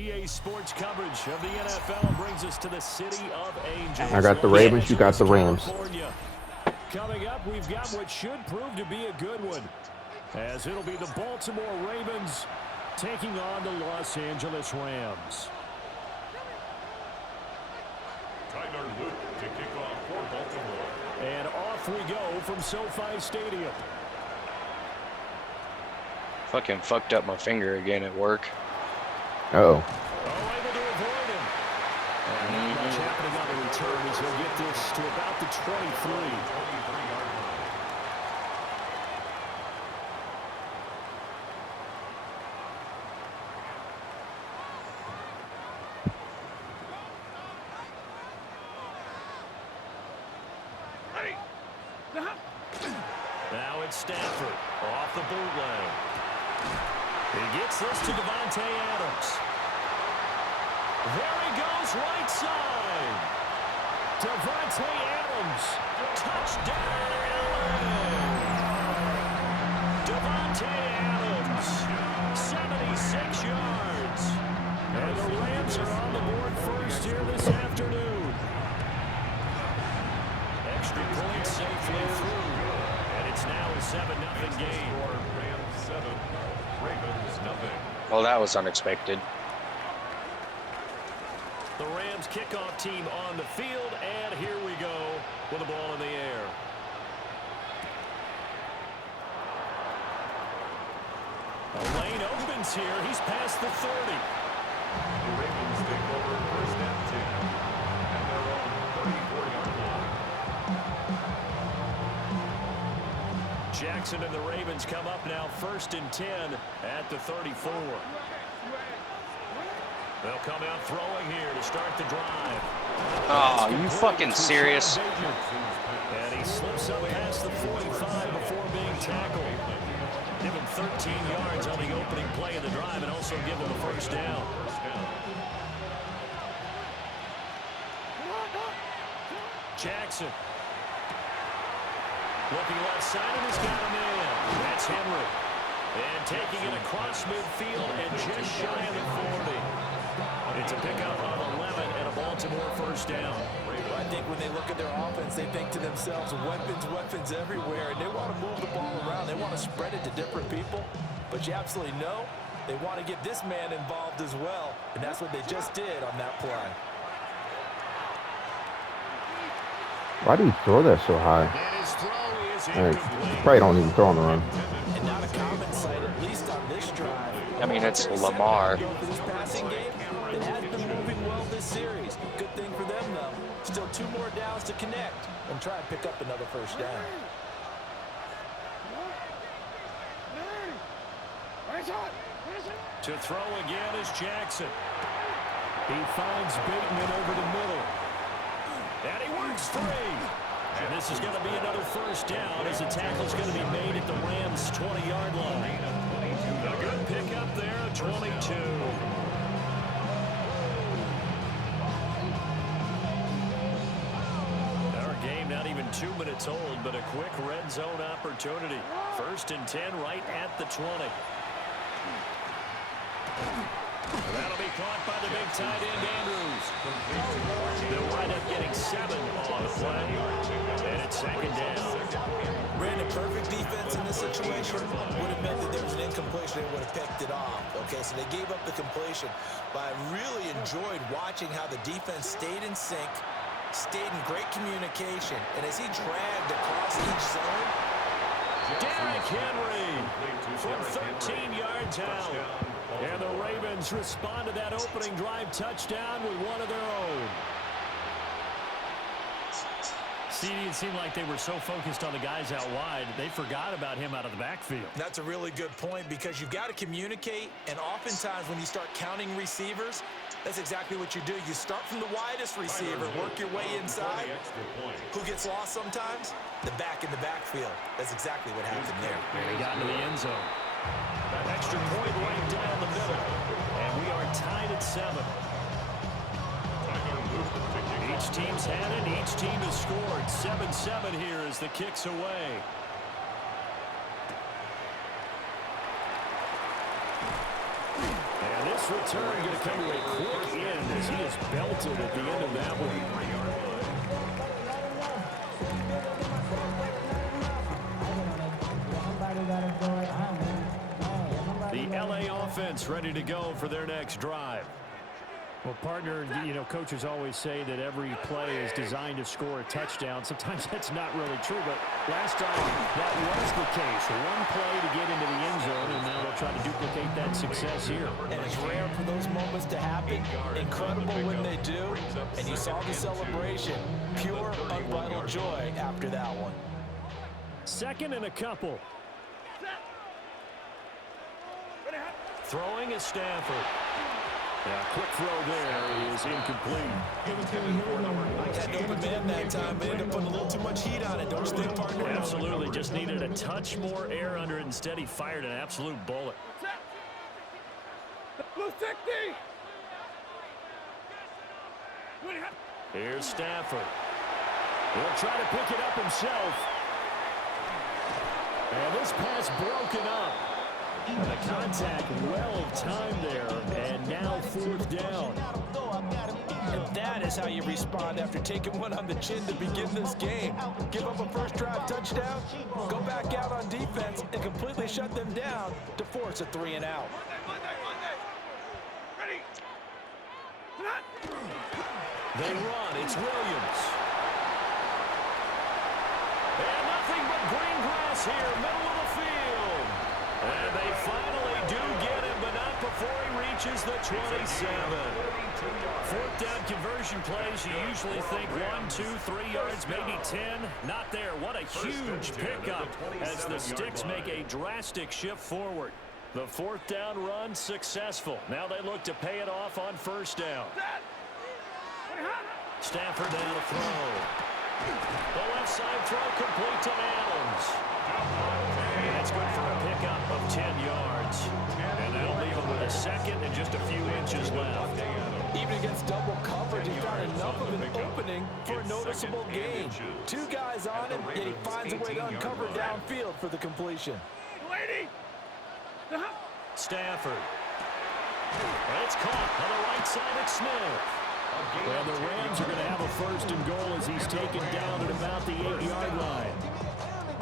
EA Sports coverage of the NFL brings us to the City of Angels. I got the Ravens, you got the Rams. California. Coming up, we've got what should prove to be a good one, as it'll be the Baltimore Ravens taking on the Los Angeles Rams. Tyler Luke to kick off for Baltimore. And off we go from SoFi Stadium. Fucking fucked up my finger again at work. Uh-oh. Able to avoid him. And not much happening on the return as he'll get this to about the 23. Now it's Stafford off the bootleg. He gets this to Davante Adams. There he goes, right side. Davante Adams. Touchdown, LA. Davante Adams. 76 yards. And the Rams are on the board first here this afternoon. Extra point safely through. And it's now a 7-0 game. Rams 7, Ravens nothing. Well, that was unexpected. The Rams kickoff team on the field, and here we go with the ball in the air. A lane opens here. He's past the 30. The Ravens take over first and 10 at their own 34-yard line. Jackson and the Ravens come up now first and 10 at the 34. They'll come out throwing here to start the drive. Oh, you fucking serious? And he slips up past the 45 before being tackled. Give him 13 yards on the opening play of the drive and also give him a first down. Jackson. Looking left side, and he's got a man. That's Henry. And taking it across midfield and just shy of the 40. It's a pickup of 11 and a Baltimore first down. I think when they look at their offense, they think to themselves, weapons everywhere, and they want to move the ball around. They want to spread it to different people, but you absolutely know they want to get this man involved as well, and that's what they just did on that play. Why do you throw that so high? Probably don't even throw on the run. And not a common sight, at least on this drive. I mean, it's Lamar. This passing game, it has been moving well this series. Good thing for them, though. Still 2 more downs to connect and try and pick up another first down. To throw again is Jackson. He finds Bateman over the middle. And he works free. And this is going to be another first down as the tackle's going to be made at the Rams' 20-yard line. A good pickup there at 22. Our game not even 2 minutes old, but a quick red zone opportunity. First and 10 right at the 20. That'll be caught by the big tight end, Andrews. They'll wind up getting 7 on the play. And it's second down. Ran a perfect defense in this situation. Would have meant that there was an incompletion. They would have picked it off. Okay, so they gave up the completion. But I really enjoyed watching how the defense stayed in sync, stayed in great communication. And as he dragged across each zone, Derrick Henry from 13 yards out. And the Ravens respond to that opening drive touchdown with one of their own. CD, it seemed like they were so focused on the guys out wide, they forgot about him out of the backfield. that's a really good point because you've got to communicate. And oftentimes when you start counting receivers, that's exactly what you do. You start from the widest receiver, work your way inside. Who gets lost sometimes? The back in the backfield. That's exactly what happened there. And he got into the end zone. That extra point right down the middle. And we are tied at 7. Each team's had it. Each team has scored. 7-7 here as the kick's away. And this This return going to come to a quick end as he is belted at the end of that one. The LA offense ready to go for their next drive. Well, partner, you know, coaches always say that every play is designed to score a touchdown. Sometimes that's not really true, but last time that was the case. One play to get into the end zone, and now they'll try to duplicate that success here. And it's rare for those moments to happen. Incredible when they do. And you saw the celebration. Pure, unbridled joy after that one. Second and a couple. Throwing is Stafford. Yeah, quick throw there is incomplete. Had an open man that time, but ended up putting a little too much heat on it. Don't you think, partner? Absolutely. Just needed a touch more air under it. Instead, he fired an absolute bullet. Here's Stafford. He'll try to pick it up himself. And this pass broken up. And the contact well timed there, and now fourth down. And that is how you respond after taking one on the chin to begin this game. Give up a first drive touchdown, go back out on defense, and completely shut them down to force a 3 and out. They run. It's Williams. And nothing but green grass here, middle of the field. And they finally do get him, but not before he reaches the 27. Fourth down conversion plays, you usually think 1, 2, 3 yards, maybe 10. Not there. What a huge pickup as the Sticks make a drastic shift forward. The fourth down run successful. Now they look to pay it off on first down. Stafford now to throw. The left side throw complete to Adams. And that's good for a pickup of 10 yards. And they'll leave him with a second and just a few inches left. Even against double coverage, he found enough of an opening for a noticeable gain. 2 guys on him, yet he finds a way to uncover downfield for the completion. Stafford. And it's caught on the right side at Smith. And the Rams are going to have a first and goal as he's taken down at about the 8-yard line.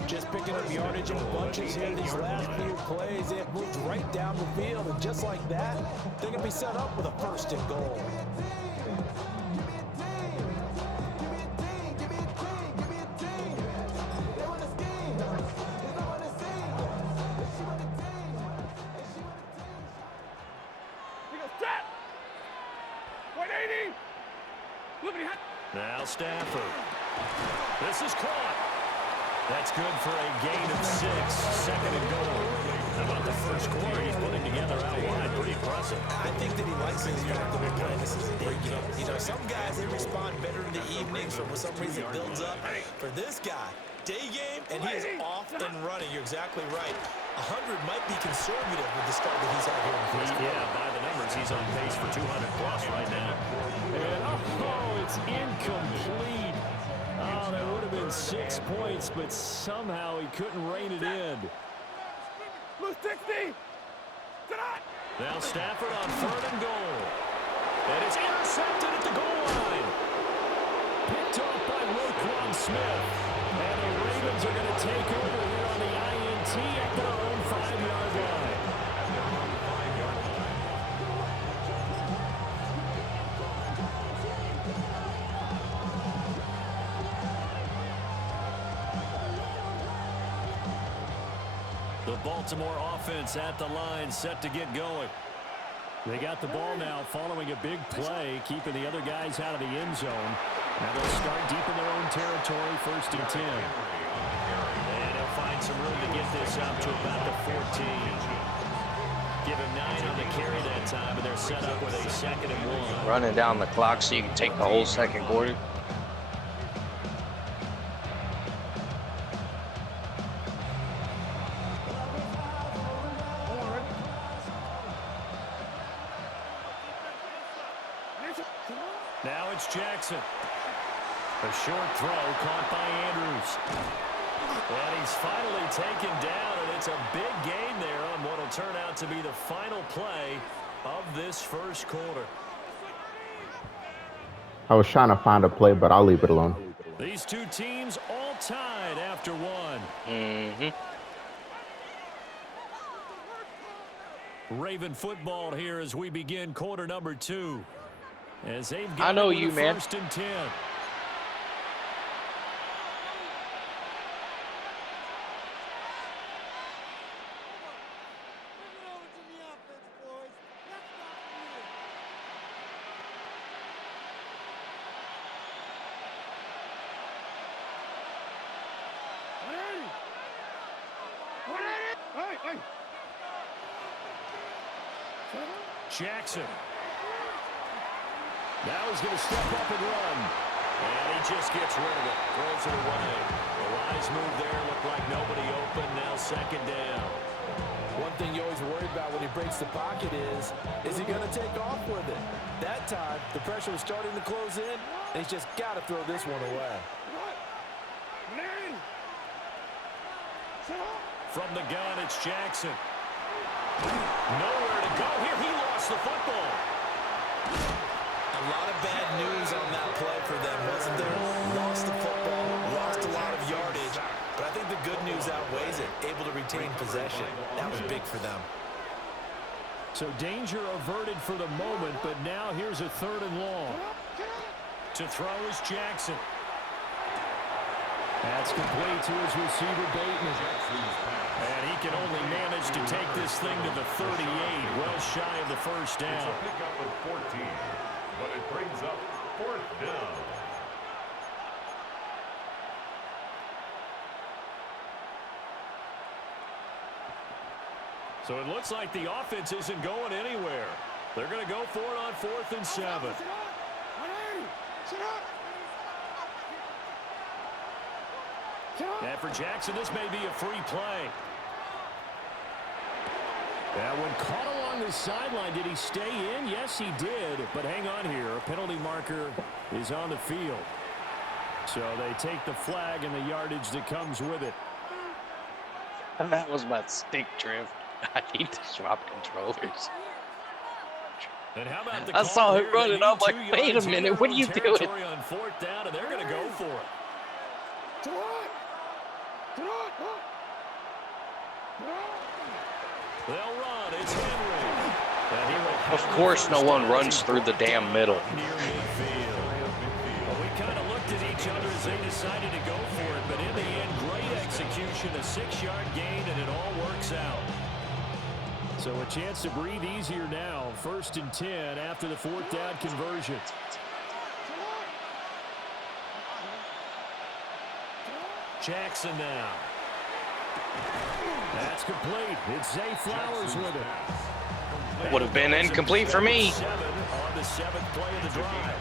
Just picking up yardage in bunches here these last few plays. They have moved right down the field, and just like that, they're going to be set up with a first and goal. Now Stafford. This is caught. That's good for a gain of 6. Second and goal. How about the first quarter he's putting together out wide? Pretty impressive. I think that he likes it here at the play. This is a big game. You know, some guys, they respond better in the evenings or for some reason it builds up. For this guy, day game, and he is off and running. You're exactly right. 100 might be conservative with the start that he's had here in the first quarter. Yeah, by the numbers, he's on pace for 200 plus right now. And, oh, it's incomplete. Oh, that would have been 6 points, but somehow he couldn't rein it in. Now Stafford on 3rd and goal. And it's intercepted at the goal line. Picked off by Roquan Smith. And the Ravens are going to take over here on the INT at their own 5-yard line. The Baltimore offense at the line, set to get going. They got the ball now following a big play, keeping the other guys out of the end zone. Now they'll start deep in their own territory, 1st and 10. And they'll find some room to get this up to about the 14. Give him 9 on the carry that time, and they're set up with a 2nd and 1. Running down the clock so you can take the whole second quarter. Now it's Jackson. A short throw caught by Andrews. And he's finally taken down, and it's a big gain there on what will turn out to be the final play of this first quarter. I was trying to find a play, but I'll leave it alone. These two teams all tied after one. Raven football here as we begin quarter number 2. As they've got I know it you, with man. 1st and 10. Jackson. Now he's going to step up and run. And he just gets rid of it. Throws it away. The wise move there. Looked like nobody open. Now 2nd down. One thing you always worry about when he breaks the pocket is he going to take off with it? That time, the pressure was starting to close in, and he's just got to throw this one away. From the gun, it's Jackson. Nowhere to go here. He lost the football. A lot of bad news on that play for them, wasn't there? Lost the football, lost a lot of yardage, but I think the good news outweighs it. Able to retain possession. That was big for them. So danger averted for the moment, but now here's a 3rd and long. To throw is Jackson. That's complete to his receiver, Bateman. And he can only manage to take this thing to the 38, well shy of the 1st down. It's a pickup of 14, but it brings up 4th down. So it looks like the offense isn't going anywhere. They're going to go for it on 4th and 7. And for Jackson, this may be a free play. Now, when caught along the sideline, did he stay in? Yes, he did. But hang on here. A penalty marker is on the field. So they take the flag and the yardage that comes with it. And that was my stick drift. I need to swap controllers. And how about the I call saw him here? running. They I'm need like, 2 wait a yards in minute, their what are own you doing? territory on 4th down, and they're going to go for it. They'll run. It's Henry. And he will Of course no one runs through the damn middle. near midfield. Well, we kind of looked at each other as they decided to go for it, but in the end, great execution, a 6-yard gain, and it all works out. So a chance to breathe easier now. 1st and 10 after the 4th down conversion. Jackson now. That's complete. It's Zay Flowers with it. Would have been incomplete for me. 7 on the 7th play of the drive.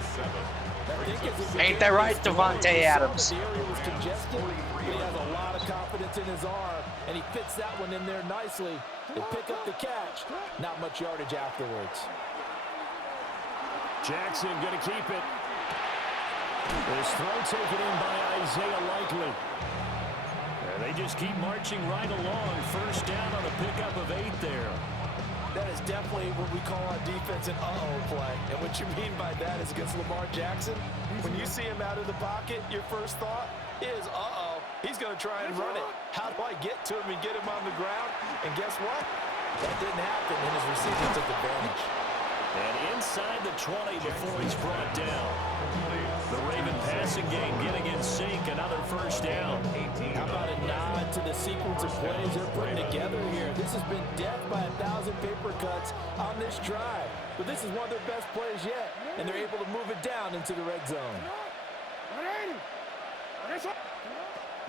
Ain't that right, Devontae Adams? The area was congested, but he has a lot of confidence in his arm, and he fits that one in there nicely. They pick up the catch. Not much yardage afterwards. Jackson going to keep it. This throw taken in by Isaiah Likely. And they just keep marching right along. 1st down on a pickup of 8 there. That is definitely what we call on defense an uh-oh play. And what you mean by that is against Lamar Jackson, when you see him out of the pocket, your first thought is, uh-oh, he's going to try and run it. How do I get to him and get him on the ground? And guess what? That didn't happen, and his receiver took advantage. And inside the 20 before he's brought down. The Raven passing game getting in sync. Another 1st down. How about a nod to the sequence of plays they're putting together here? This has been death by 1,000 paper cuts on this drive. But this is one of their best plays yet, and they're able to move it down into the red zone.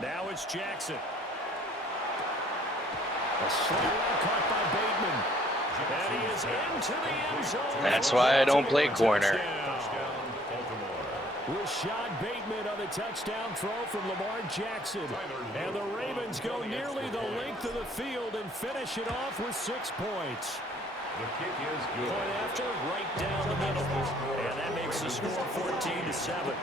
Now it's Jackson. A slant caught by Bateman. And he is into the end zone. That's why I don't play corner. Rashad Bateman on the touchdown throw from Lamar Jackson. And the Ravens go nearly the length of the field and finish it off with 6 points. The kick is good. Point after, right down the middle. And that makes the score 14-7.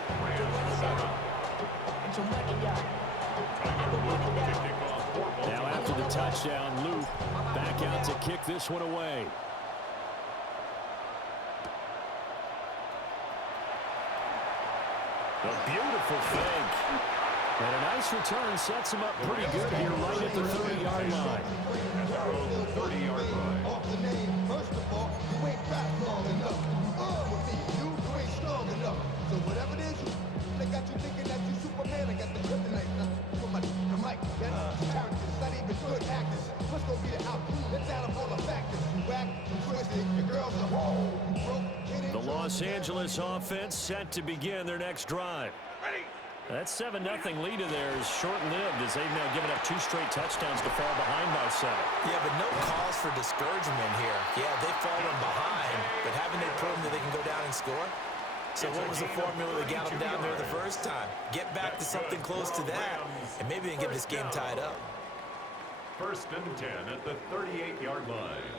Now after the touchdown, Luke back out to kick this one away. A beautiful fake. And a nice return sets him up pretty good here right at the 30-yard line. At their own 30-yard line. Off the name, first of all, you ain't fast long enough. With me, you ain't strong enough. So whatever it is, they got you thinking that you Superman. I got the kryptonite. So much the mic, that's characters, not even good actors. What's gonna be the outcome? Let's add up all the factors. You whack, you twisted, your girl's a hoe. You broke, kidding. The Los Angeles offense set to begin their next drive. That 7-0 lead of theirs short-lived as they've now given up 2 straight touchdowns to fall behind by 7. Yeah, but no cause for discouragement here. Yeah, they've fallen behind, but haven't they proven that they can go down and score? So what was the formula that got them down there the first time? Get back to something close to that, and maybe they can get this game tied up. 1st and 10 at the 38-yard line.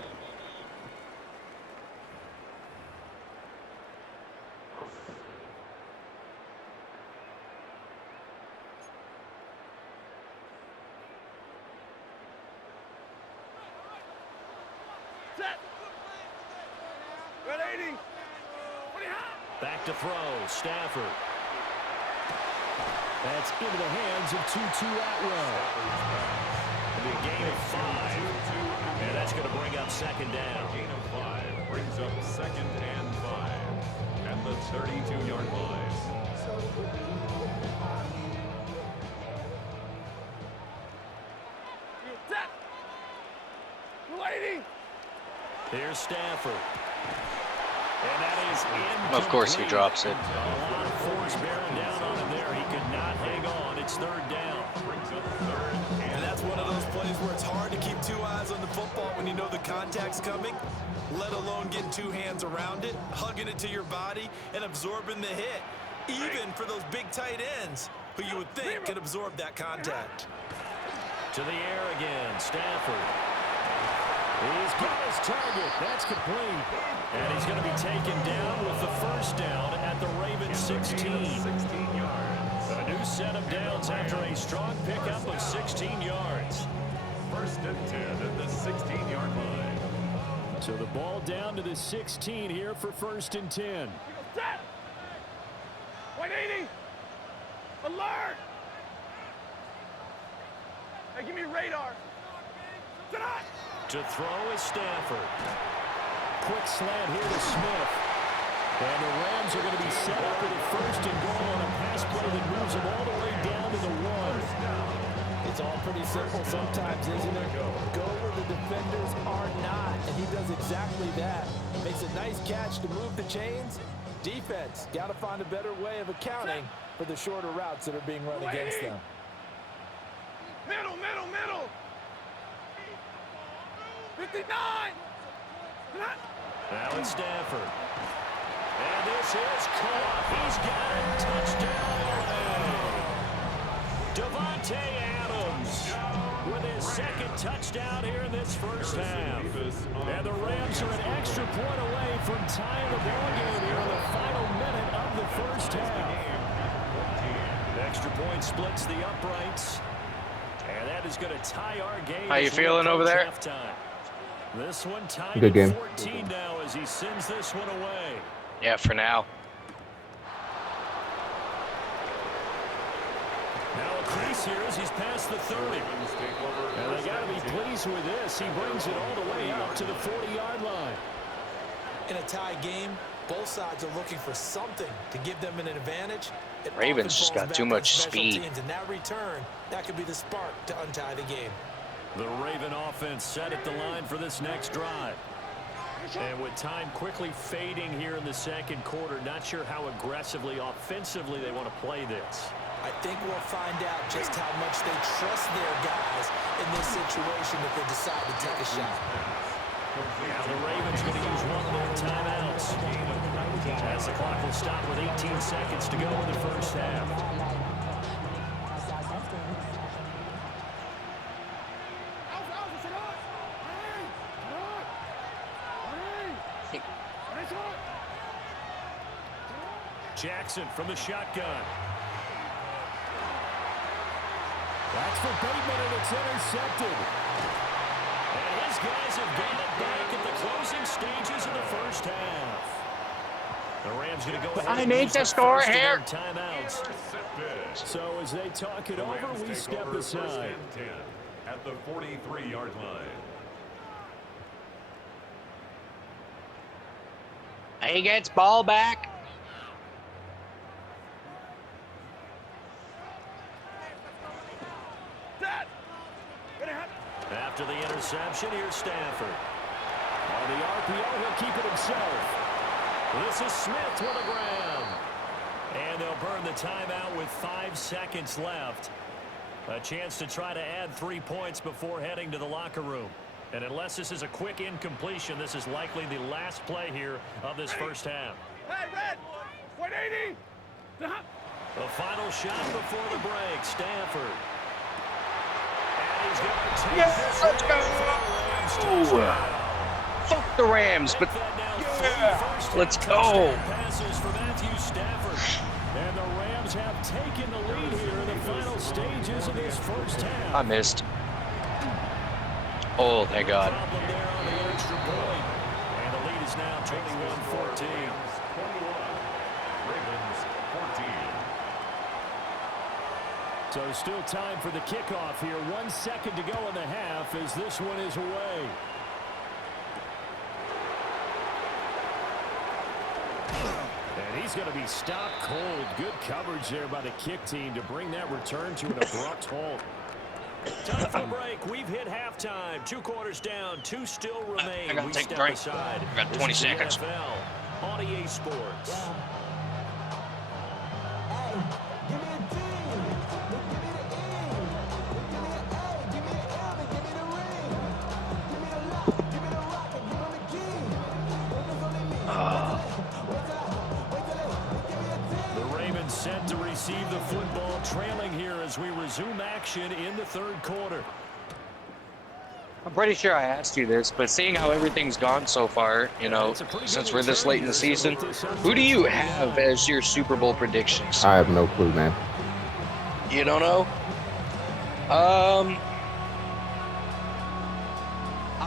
Back to throw, Stafford. That's into the hands of Tutu Atwell. It'll be a gain of 5. And that's going to bring up 2nd down. Gain of 5 brings up 2nd and 5 at the 32-yard line. Here's Stafford. And that is incomplete. Of course he drops it. A lot of force bearing down on him there. He could not hang on. It's 3rd down. Brings up 3rd And that's one of those plays where it's hard to keep 2 eyes on the football when you know the contact's coming, let alone getting 2 hands around it, hugging it to your body, and absorbing the hit, even for those big tight ends who you would think could absorb that contact. To the air again, Stafford. He's got his target. That's complete. And he's going to be taken down with the 1st down at the Ravens 16. 16 yards. A new set of downs after a strong pickup of 16 yards. 1st and 10 at the 16-yard line. So the ball down to the 16 here for 1st and 10. 180. Alert. Hey, give me radar. Tonight. To throw is Stafford. Quick slant here to Smith. And the Rams are going to be set up with a 1st and goal on a pass play that moves them all the way down to the 1. It's all pretty simple sometimes, isn't it? Go where the defenders are not, and he does exactly that. Makes a nice catch to move the chains. Defense, got to find a better way of accounting for the shorter routes that are being run against them. Middle. 59. Now it's Stafford. And this is caught. He's got it. Touchdown. Davante Adams with his 2nd touchdown here in this 1st half. And the Rams are an extra point away from tying the ball game here in the final minute of the 1st half. Extra point splits the uprights. And that is going to tie our game. How you feeling over there? Halftime. This one tied Good game. 14 now as he sends this one away. Yeah, for now. Now a crease here as he's past the 30. And they got to be pleased with this. He brings it all the way up to the 40-yard line. In a tie game, both sides are looking for something to give them an advantage. It Ravens often just falls got back too on much special speed. teams, and that return, that could be the spark to untie the game. The Raven offense set at the line for this next drive. And with time quickly fading here in the 2nd quarter, not sure how aggressively, offensively they want to play this. I think we'll find out just how much they trust their guys in this situation if they decide to take a shot. Now the Ravens going to use one of their timeouts. As the clock will stop with 18 seconds to go in the 1st half. Jackson from the shotgun. That's for Bateman, and it's intercepted. And his guys have got it back at the closing stages of the 1st half. The Rams going to go ahead I and need use to the score first of here. their timeouts. So as they talk it The over, Rams we take step over first aside. and 10 at the 43-yard line. He gets ball back. Dad! Gonna have After the interception, here's Stafford. On the RPO, he'll keep it himself. This is Smith with a grab. And they'll burn the timeout with 5 seconds left. A chance to try to add 3 points before heading to the locker room. And unless this is a quick incompletion, this is likely the last play here of this first half. Hey, Red! 180! The final shot before the break, Stafford. And he's going to take Yes, let's go! Fuck the Rams, but yeah, let's go. Passes for Matthew Stafford. And the Rams have taken the lead here in the final stages of this first half. I missed. Oh, thank God. Problem there on the extra point. And the lead is now 21-14. 21. Ravens 14. So still time for the kickoff here. 1 second to go in the half as this one is away. And he's going to be stopped cold. Good coverage there by the kick team to bring that return to an abrupt halt. Time for a break. We've hit halftime. 2 quarters down. 2 still remain. I gotta We take a step break. aside. I got 20 This is the seconds. NFL on EA Sports. Set to receive the football, trailing here as we resume action in the third quarter. I'm pretty sure I asked you this, but seeing how everything's gone so far, you know, since we're this late in the season, who do you have as your Super Bowl predictions? I have no clue, man. You don't know? I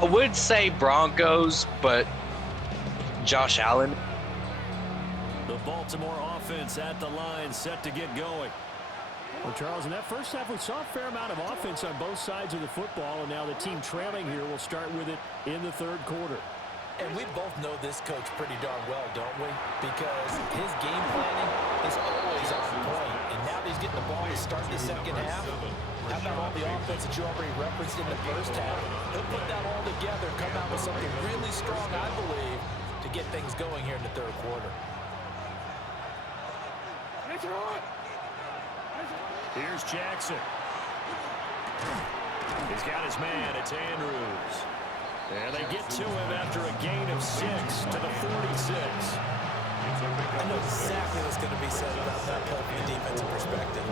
would say Broncos, but Josh Allen. The Baltimore offense at the line, set to get going. Well, Charles, in that first half, we saw a fair amount of offense on both sides of the football, and now the team trailing here will start with it in the third quarter. And we both know this coach pretty darn well, don't we? Because his game planning is always on point. And now that he's getting the ball to start the second half, how about all the offense that you already referenced in the first half? He'll put that all together and come out with something really strong, I believe, to get things going here in the third quarter. Here's Jackson. He's got his man. It's Andrews. And they get to him after a gain of 6 to the 46. I know exactly what's going to be said about that play from the defensive perspective.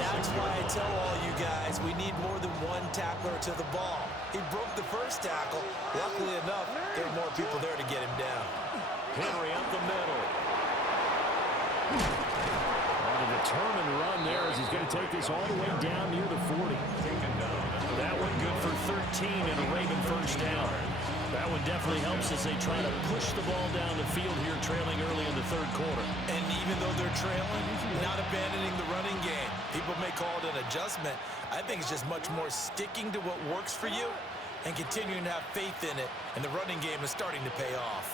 That's why I tell all you guys we need more than one tackler to the ball. He broke the first tackle. Luckily enough, there were more people there to get him down. Henry up the middle. On a determined run there as he's going to take this all the way down near the 40. That one good for 13 and a Raven first down. That one definitely helps as they try to push the ball down the field here, trailing early in the third quarter. And even though they're trailing, not abandoning the running game. People may call it an adjustment. I think it's just much more sticking to what works for you and continuing to have faith in it. And the running game is starting to pay off.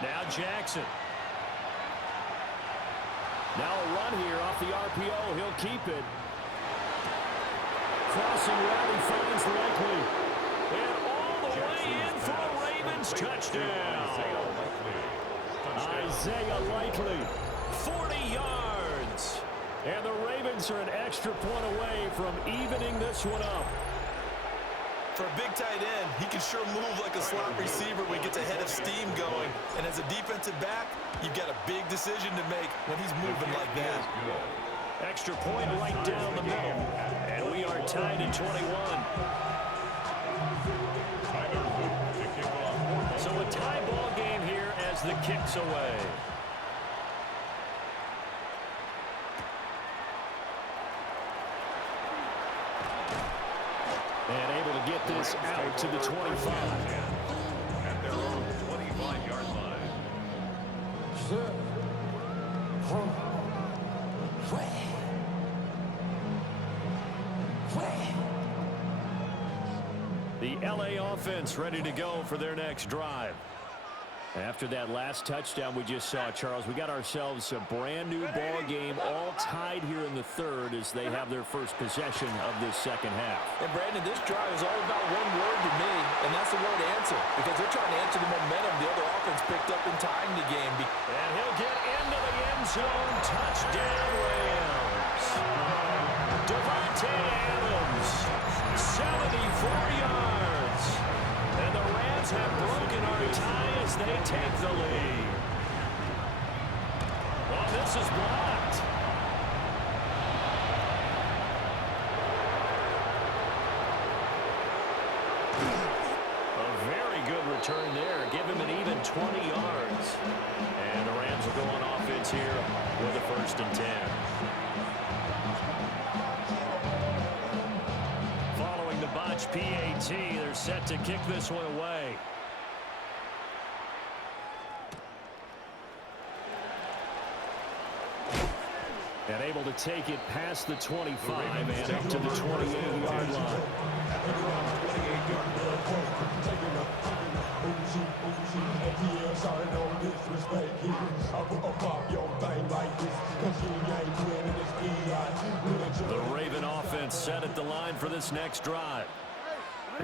Now Jackson. Now a run here off the RPO. He'll keep it. Crossing route, he finds Likely. And all the way in for a Ravens touchdown. Isaiah Likely. 40 yards. And the Ravens are an extra point away from evening this one up. For a big tight end, he can sure move like a slot receiver when he gets a head of steam going. And as a defensive back, you've got a big decision to make when he's moving like that. Extra point right down the middle. And we are tied at 21. So a tie ball game here as the kick's away. And able to get this out to the 25. At their own 25. The LA offense ready to go for their next drive. After that last touchdown we just saw, Charles, we got ourselves a brand new ball game, all tied here in the third as they have their first possession of this second half. And Brandon, this drive is all about one word to me, and that's the word answer, because they're trying to answer the momentum the other offense picked up in tying the game. And he'll get into the end zone. Touchdown, Rams. Devontae Adams, 74 yards. And the Rams have broken our tie as they take the lead. Well, this is blocked. A very good return there. Give him an even 20 yards. And the Rams will go on offense here with a 1st and 10. Following the botch PAT, they're set to kick this one away. And able to take it past the 25 and up to the 28-yard line. The Raven offense set at the line for this next drive.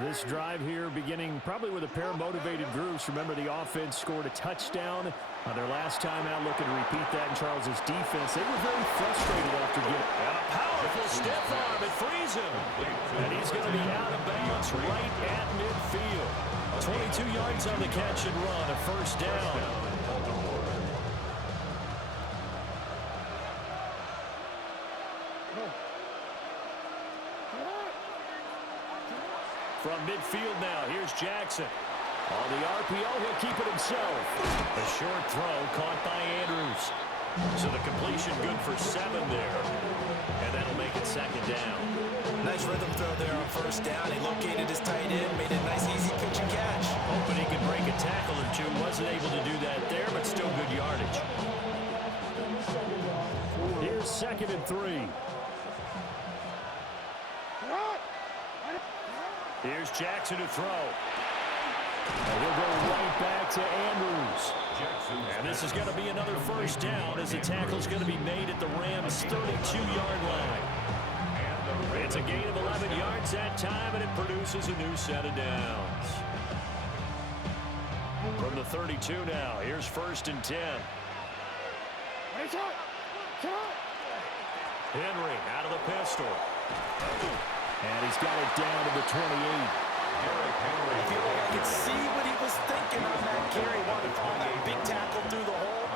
This drive here beginning probably with a pair of motivated groups. Remember, the offense scored a touchdown on their last time out, looking to repeat that in Charles's defense. They were very frustrated after getting a powerful stiff arm. It frees him. And he's going to be out of bounds right at midfield. 22 yards on the catch and run, a 1st down. From midfield now, here's Jackson. On the RPO, he'll keep it himself. A short throw caught by Andrews. So the completion good for 7 there. And that'll make it 2nd down. Nice rhythm throw there on 1st down. He located his tight end, made a nice easy pitch and catch. Hoping he could break a tackle or two. Wasn't able to do that there, but still good yardage. Here's 2nd and 3. Here's Jackson to throw. And he'll go right back to Andrews. And this is going to be another 1st down as the tackle's going to be made at the Rams' 32-yard line. It's a gain of 11 yards that time, and it produces a new set of downs. From the 32 now, here's 1st and 10. Henry out of the pistol. And he's got it down to the 28. I feel like I could see what he was thinking on that carry. Wanted to throw that big tackle through the hole.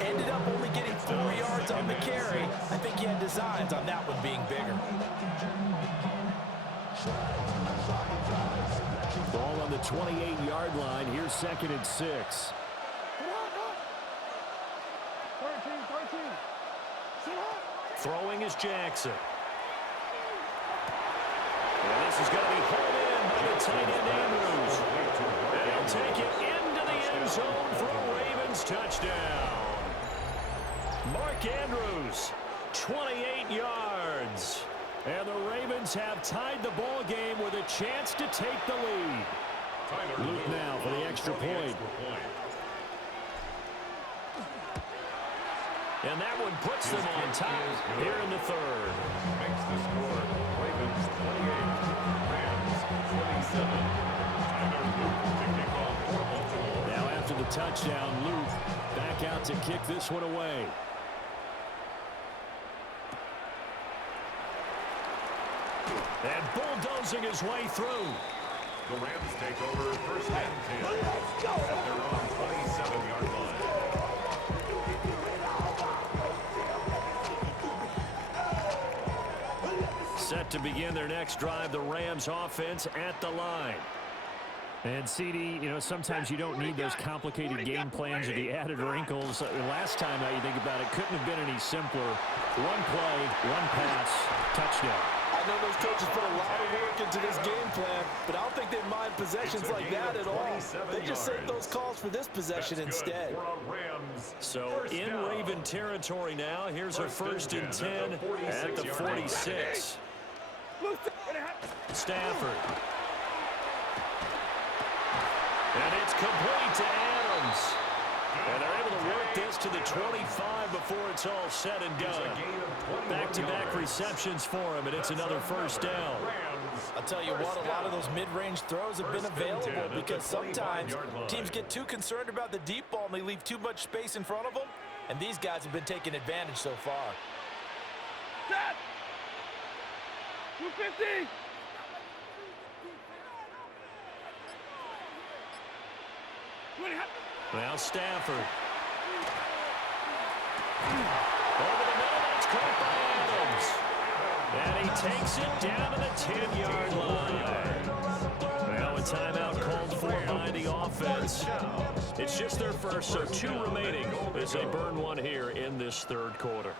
Ended up only getting 4 yards on the carry. I think he had designs on that one being bigger. Ball on the 28-yard line. Here's 2nd and 6. Throwing is Jackson. And this is going to be hauled in by the tight end Andrews. And he'll take it into the end zone for a Ravens touchdown. Mark Andrews, 28 yards. And the Ravens have tied the ball game with a chance to take the lead. Luke now for the extra point. And that one puts them on top here in the 3rd. Makes the score Ravens 28, Rams 27. Tyler Luke to kick off for Baltimore. Now after the touchdown, Luke back out to kick this one away. And bulldozing his way through. The Rams take over 1st and 10 at their own 27-yard line. Set to begin their next drive, the Rams offense at the line. And CD, you know, sometimes you don't need those complicated game plans or the added wrinkles. Last time now you think about it, couldn't have been any simpler. One play, one pass, touchdown. I I know those coaches put a lot of work into this game plan, but I don't think they mind possessions like that at all. They just save those calls for this possession instead. So in Raven territory now. Here's a 1st and 10 at the 46. Stafford. And it's complete to Adams. And they're able to work this to the 25 before it's all said and done. Back-to-back receptions for him, and it's another 1st down. I'll tell you what, a lot of those mid-range throws have been available because sometimes teams get too concerned about the deep ball and they leave too much space in front of them, and these guys have been taking advantage so far. Set! 250! Now Stafford. Over the middle, that's caught by Adams. And he takes it down to the 10-yard line. Now a timeout called for by the offense. It's just their first, so 2 remaining as they burn one here in this 3rd quarter.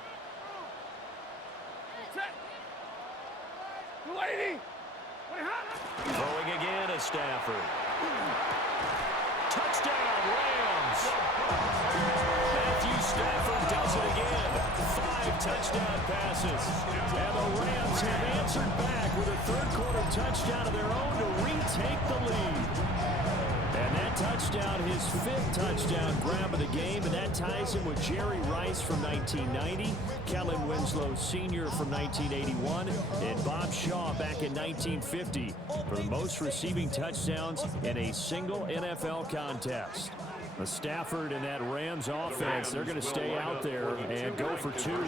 Set! 280! Throwing again at Stafford. Touchdown, Rams! Matthew Stafford does it again. 5 touchdown passes. And the Rams have answered back with a 3rd quarter touchdown of their own to retake the lead. And that touchdown, his 5th touchdown grab of the game, and that ties him with Jerry Rice from 1990, Kellen Winslow Sr. from 1981, and Bob Shaw back in 1950 for the most receiving touchdowns in a single NFL contest. The Stafford and that Rams offense, they're going to stay out there and go for 2. And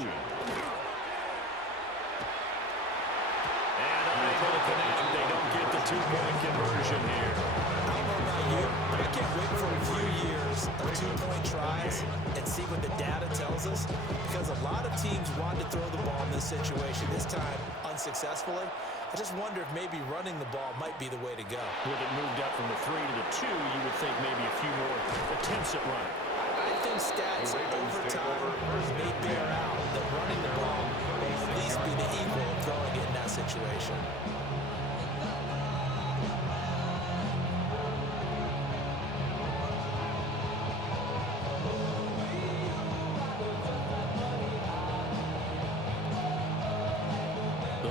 unable to connect. They don't get the 2-point conversion here. But I can't wait for a few years of 2-point tries and see what the data tells us, because a lot of teams want to throw the ball in this situation, this time unsuccessfully. I just wonder if maybe running the ball might be the way to go. With it moved up from the 3 to the 2, you would think maybe a few more attempts at running. I think stats over time may bear out that running the ball may at least be the equal of throwing it in that situation.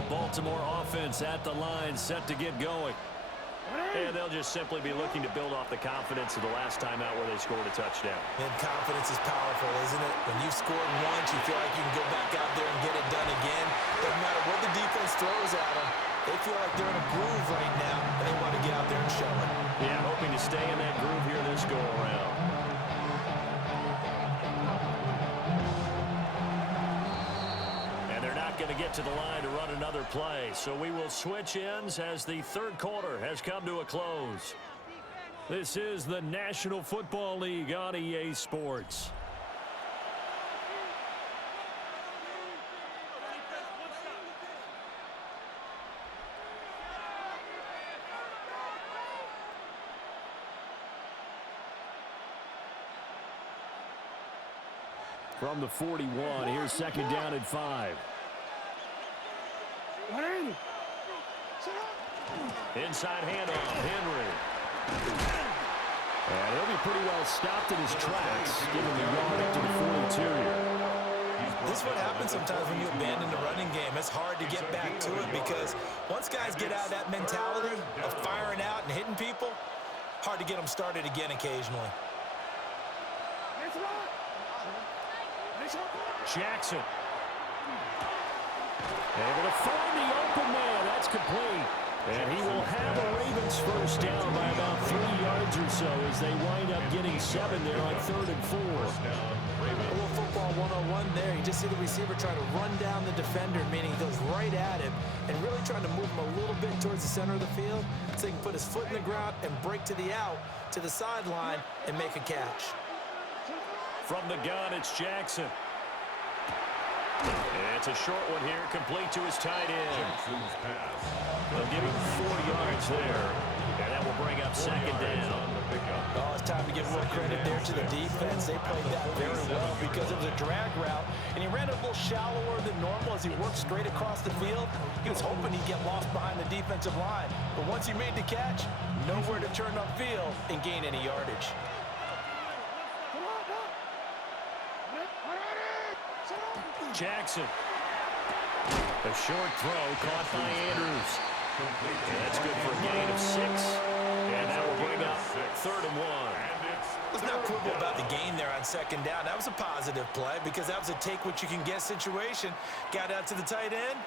Baltimore offense at the line, set to get going. And they'll just simply be looking to build off the confidence of the last time out where they scored a touchdown. And confidence is powerful, isn't it? When you've scored once, you feel like you can go back out there and get it done again. Doesn't matter what the defense throws at them. They feel like they're in a groove right now, and they want to get out there and show it. Yeah, hoping to stay in that groove here this go-around. Going to get to the line to run another play. So we will switch ends as the 3rd quarter has come to a close. This is the National Football League on EA Sports. From the 41, here's 2nd down and 5. Inside handoff, Henry. And he'll be pretty well stopped in his tracks, giving the yard up to the 42 here. This is what happens sometimes when you abandon the running game. It's hard to get back to it because once guys get out of that mentality of firing out and hitting people, hard to get them started again occasionally. Jackson. Able to find the open man. That's complete. And he will have a Ravens 1st down by about 3 yards or so as they wind up getting 7 there on 3rd and 4. A little football 101 there. You just see the receiver trying to run down the defender, meaning he goes right at him and really trying to move him a little bit towards the center of the field so he can put his foot in the ground and break to the out, to the sideline, and make a catch. From the gun, it's Jackson. And it's a short one here, complete to his tight end. They'll give him 4 yards there. And that will bring up second down. Oh, it's time to give more credit there to the defense. They played that very well because it was a drag route, and he ran a little shallower than normal as he worked straight across the field. He was hoping he'd get lost behind the defensive line, but once he made the catch, nowhere to turn upfield and gain any yardage. Jackson. A short throw caught by Andrews. And that's good for a gain of 6. And that will bring up 3rd and 1. Let's not quibble about the gain there on 2nd down. That was a positive play because that was a take-what-you-can-get situation. Got out to the tight end.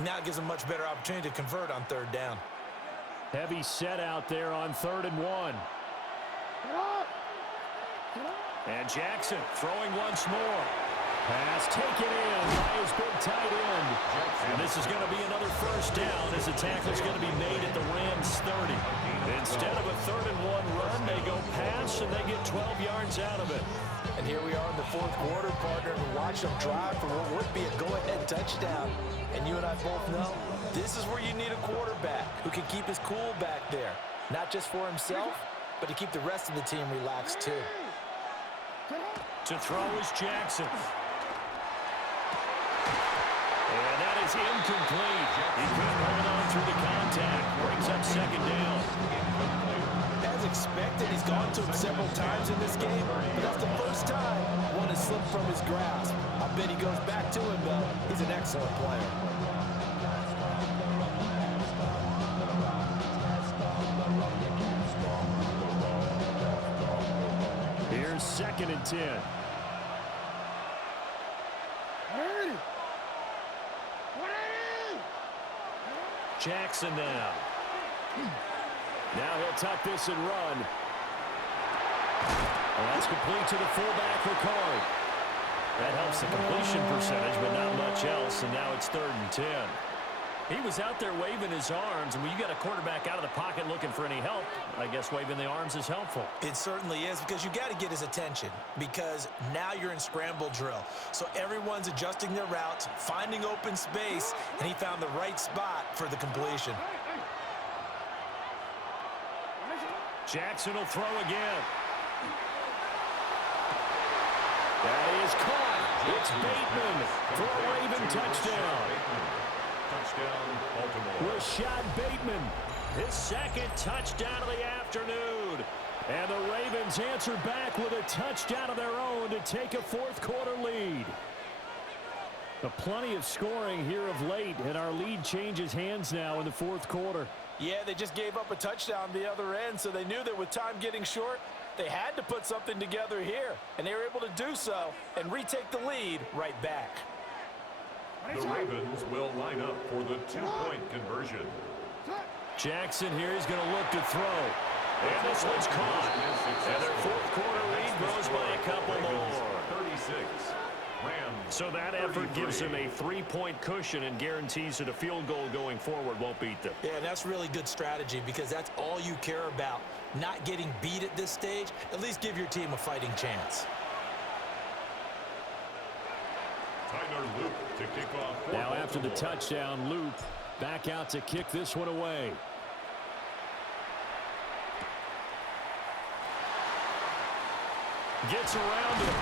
Now it gives them a much better opportunity to convert on 3rd down. Heavy set out there on 3rd and 1. And Jackson throwing once more. Pass taken in by his big tight end. And this is going to be another 1st down as the tackle's going to be made at the Rams 30. Instead of a 3rd and 1 run, they go pass and they get 12 yards out of it. And here we are in the 4th quarter, partner, and watch them drive for what would be a go-ahead touchdown. And you and I both know this is where you need a quarterback who can keep his cool back there. Not just for himself, but to keep the rest of the team relaxed too. To throw is Jackson. And that is incomplete. He couldn't hold on through the contact. Brings up 2nd down. As expected, he's gone to him several times in this game, but that's the first time one has slipped from his grasp. I bet he goes back to him, though. He's an excellent player. Here's 2nd and 10. Jackson now. Now he'll tuck this and run. Well, that's complete to the fullback Ricard. That helps the completion percentage, but not much else, and now it's 3rd and 10. He was out there waving his arms, and when you got a quarterback out of the pocket looking for any help, I guess waving the arms is helpful. It certainly is because you got to get his attention because now you're in scramble drill. So everyone's adjusting their routes, finding open space, and he found the right spot for the completion. Jackson will throw again. That is caught. It's Bateman for a Raven touchdown. Touchdown, Baltimore. Rashad Bateman, his 2nd touchdown of the afternoon. And the Ravens answer back with a touchdown of their own to take a 4th quarter lead. Plenty of scoring here of late, and our lead changes hands now in the 4th quarter. Yeah, they just gave up a touchdown the other end, so they knew that with time getting short, they had to put something together here, and they were able to do so and retake the lead right back. The Ravens will line up for the 2-point conversion. Jackson here is going to look to throw. And this one's caught. And their 4th quarter lead grows by a couple more. 36. Rams. So that effort gives them a 3-point cushion and guarantees that a field goal going forward won't beat them. Yeah, that's really good strategy because that's all you care about. Not getting beat at this stage. At least give your team a fighting chance. Tyler Luke to kick off. Now after the touchdown, Luke back out to kick this one away. Gets around him.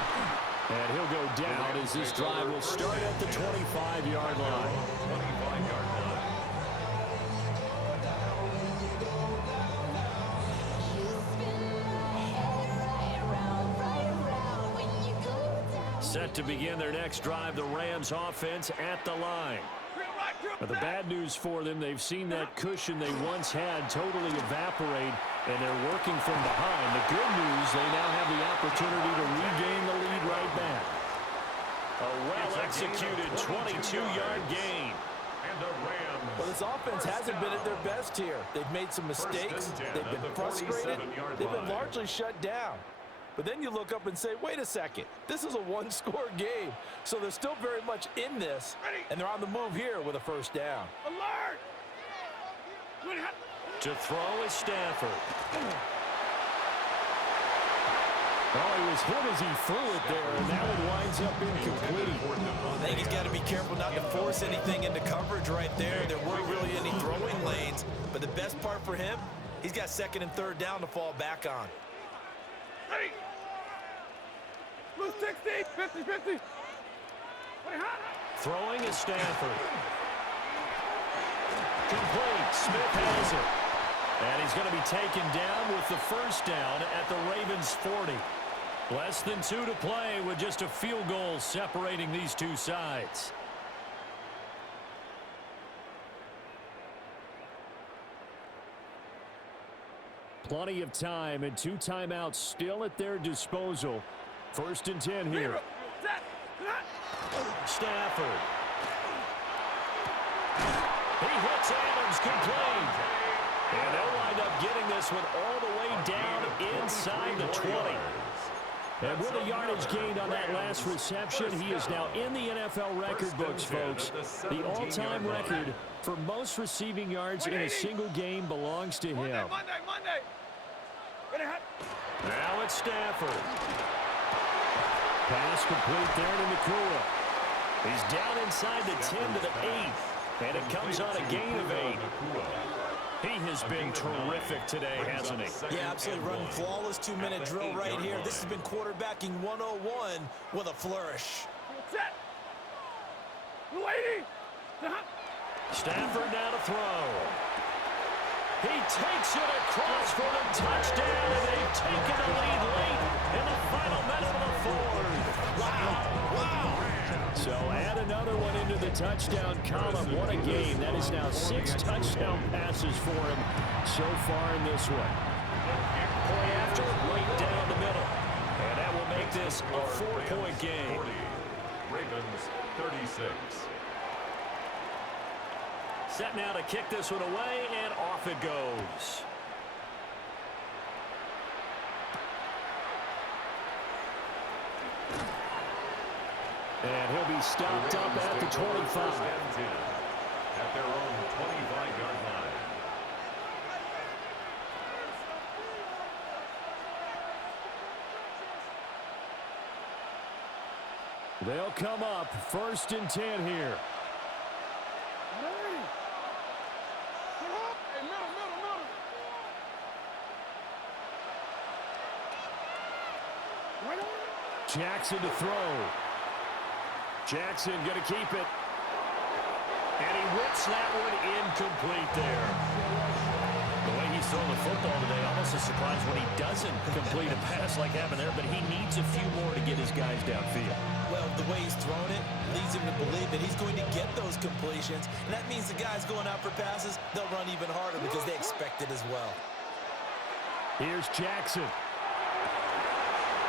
And he'll go down as this drive will start at the 25-yard line. 25-yard line. Set to begin their next drive, the Rams offense at the line. But the bad news for them, they've seen that cushion they once had totally evaporate, and they're working from behind. The good news, they now have the opportunity to regain the lead right back. A well-executed 22-yard gain. And the Rams. Well, this offense hasn't been at their best here. They've made some mistakes. They've been frustrated. They've been largely shut down. But then you look up and say, wait a second, this is a one-score game. So they're still very much in this, and they're on the move here with a 1st down. Alert! To throw is Stafford. Oh, he was hit as he threw it there, and that one winds up incomplete. I think he's got to be careful not to force anything into coverage right there. There weren't really any throwing lanes, but the best part for him, He's got second and third down to fall back on. Ready. Blue 60, 50, 50. Wait, hot. Throwing is Stafford. Complete. Smith has it. And he's going to be taken down with the first down at the Ravens' 40. Less than 2 to play with just a field goal separating these two sides. Plenty of time and 2 timeouts still at their disposal. 1st and 10 here. Stafford. He hits Adams, complete. And they'll wind up getting this one all the way down inside the 20. And with a yardage gained on that last reception, he is now in the NFL record books, folks. The all-time record for most receiving yards in a single game belongs to him. Monday. Now it's Stafford. Pass complete there to Nakua. He's down inside the 10 to the 8. And it comes on a gain of 8. He has been terrific today, hasn't he? Yeah, absolutely running flawless 2-minute drill right here. This has been quarterbacking 101 with a flourish. Set. Lady. Stafford now to throw. He takes it across for the touchdown, and they've taken the lead late in the final minute of the 4th. Wow. So add another one into the touchdown column. What a game. That is now 6 touchdown passes for him so far in this one. Play after, right down the middle. And that will make this a 4-point game. 40. Ravens 36. Set now to kick this one away, and off it goes. And he'll be stopped up at the 25. At their own 25-yard line. They'll come up 1st and 10 here. Jackson to throw. Jackson going to keep it. And he whips that one incomplete there. The way he's throwing the football today, almost a surprise when he doesn't complete a pass like happened there, but he needs a few more to get his guys downfield. Well, the way he's thrown it leads him to believe that he's going to get those completions, and that means the guys going out for passes, they'll run even harder because they expect it as well. Here's Jackson.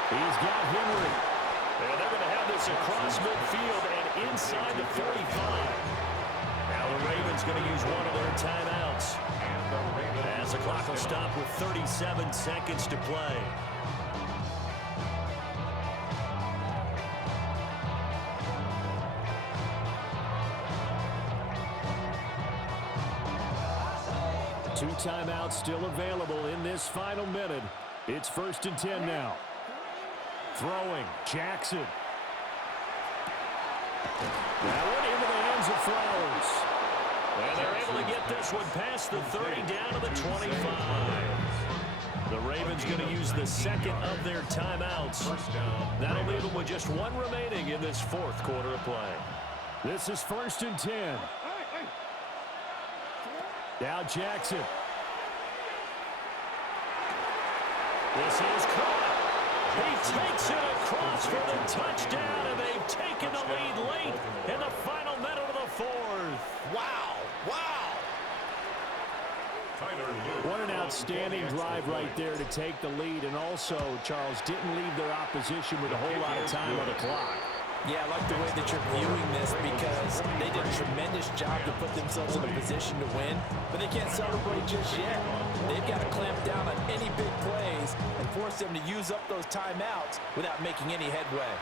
He's got Henry. And they're going to have this across midfield and inside the 45. Now the Ravens going to use one of their timeouts. As the clock will stop with 37 seconds to play. Two timeouts still available in this final minute. It's 1st and 10 now. Throwing, Jackson. That one into the hands of Flowers. And they're able to get this one past the 30 down to the 25. The Ravens going to use the second of their timeouts. That'll leave them with just one remaining in this 4th quarter of play. This is 1st and 10. Now Jackson. This is caught. He takes it across for the touchdown, and they've taken the lead late in the final minute of the 4th. Wow. What an outstanding drive right there to take the lead, and also, Charles, didn't leave their opposition with a whole lot of time on the clock. Yeah, I like the way that you're viewing this because they did a tremendous job to put themselves in a position to win, but they can't celebrate just yet. They've got to clamp down on any big plays and force them to use up those timeouts without making any headway.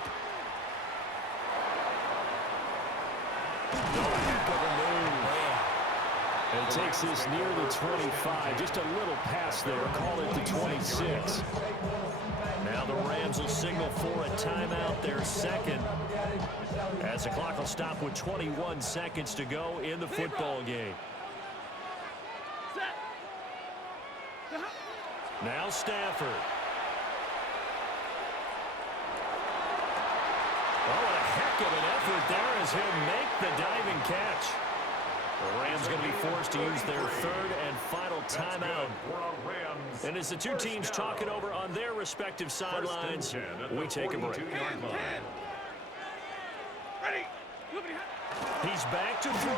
And it takes this near the 25. Just a little pass there. Call it the 26. Now the Rams will signal for a timeout, their second. As the clock will stop with 21 seconds to go in the football game. Now Stafford. Oh, what a heck of an effort there as he'll make the diving catch. The Rams going to be forced to use their third and final timeout. And as the two teams talk it over on their respective sidelines, we take a break. Ready. He's back to throw.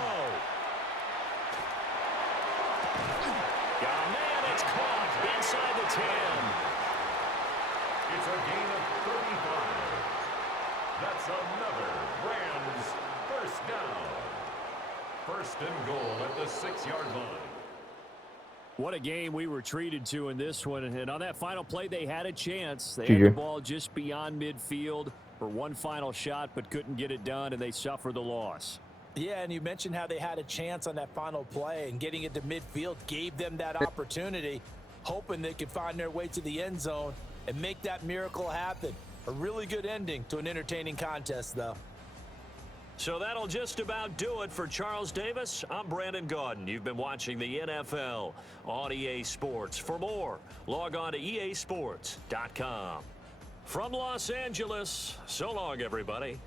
Oh, man, it's caught inside the 10. It's a gain of 35. That's another Rams first down. First and goal at the 6-yard line. What a game we were treated to in this one. And on that final play, they had a chance. They had the ball just beyond midfield for one final shot, but couldn't get it done, and they suffered the loss. Yeah, and you mentioned how they had a chance on that final play, and getting it to midfield gave them that opportunity, hoping they could find their way to the end zone and make that miracle happen. A really good ending to an entertaining contest, though. So that'll just about do it for Charles Davis. I'm Brandon Gaudin. You've been watching the NFL on EA Sports. For more, log on to easports.com. From Los Angeles, so long, everybody.